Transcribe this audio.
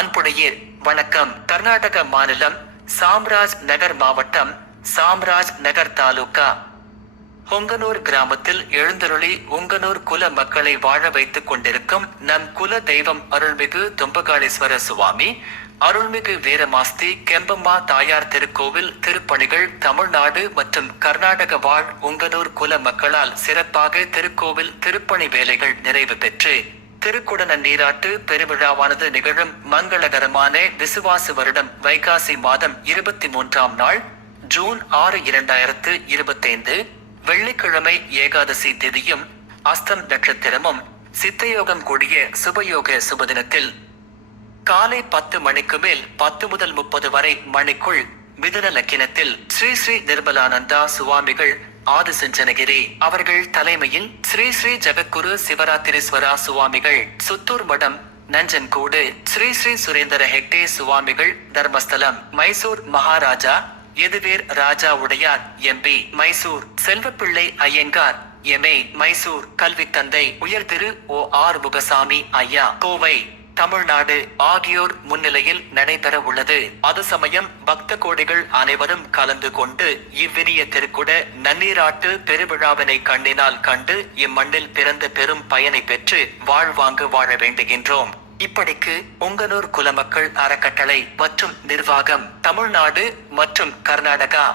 அன்புடையீர் வணக்கம். கர்நாடக மாநிலம் சாம்ராஜ் நகர் மாவட்டம் சாம்ராஜ் நகர் தாலுகா. பொங்கனூர் கிராமத்தில் எழுந்தருளி உங்கனூர் குல மக்களை வாழ வைத்துக் கொண்டிருக்கும் நம் குல தெய்வம் அருள்மிகு தும்பகாளீஸ்வர சுவாமி அருள்மிகு வீரமாஸ்தி கெம்பம்மா தாயார் திருக்கோவில் திருப்பணிகள் தமிழ்நாடு மற்றும் கர்நாடக வாழ் உங்கனூர் குல மக்களால் சிறப்பாக திருக்கோவில் திருப்பணி வேலைகள் நிறைவு பெற்று திருக்குடன நீராட்டு பெருவிழாவானது நிகழும் மங்களகரமான விசுவாச வருடம் வைகாசி மாதம் இருபத்தி மூன்றாம் நாள் ஜூன் ஆறு இரண்டாயிரத்து இருபத்தைந்து வெள்ளிக்கிழமை ஏகாதசி திதியும் அஸ்தம் நட்சத்திரமும் சித்தயோகம் கூடிய சுபயோக சுபதினத்தில். காலை பத்து மணிக்கு மேல் பத்து முதல் முப்பது வரை மணிக்குள் மிதுன லக்கினத்தில் ஸ்ரீ ஸ்ரீ நிர்மலானந்தா சுவாமிகள் ஆதிசஞ்சனகிரி. அவர்கள் தலைமையில் ஸ்ரீ ஸ்ரீ ஜெகத்குரு சிவராத்திரிஸ்வரா சுவாமிகள் சுத்தூர் மடம் நஞ்சன்கூடு ஸ்ரீ ஸ்ரீ சுரேந்திர ஹெக்டே சுவாமிகள் தர்மஸ்தலம் மைசூர் மகாராஜா எதுவேர் ராஜா உடையார் எம்பி மைசூர் செல்வப்பிள்ளை ஐயங்கார் எம்ஏ மைசூர் கல்வி தந்தை உயர் திரு ஓ ஆர் முகசாமி ஐயா கோவை. தமிழ்நாடு ஆகியோர் முன்னிலையில் நடைபெற உள்ளது. அது சமயம் பக்த கோடிகள் அனைவரும் கலந்து கொண்டு இவ்வினிய திருக்குட நன்னீராட்டு பெருவிழாவினை கண்ணினால் கண்டு இம்மண்ணில் பிறந்த பெரும் பயனை பெற்று வாழ்வாங்கு வாழ வேண்டுகின்றோம். இப்படிக்கு உங்கனூர் குலமக்கள் அறக்கட்டளை மற்றும் நிர்வாகம் தமிழ்நாடு மற்றும் கர்நாடகா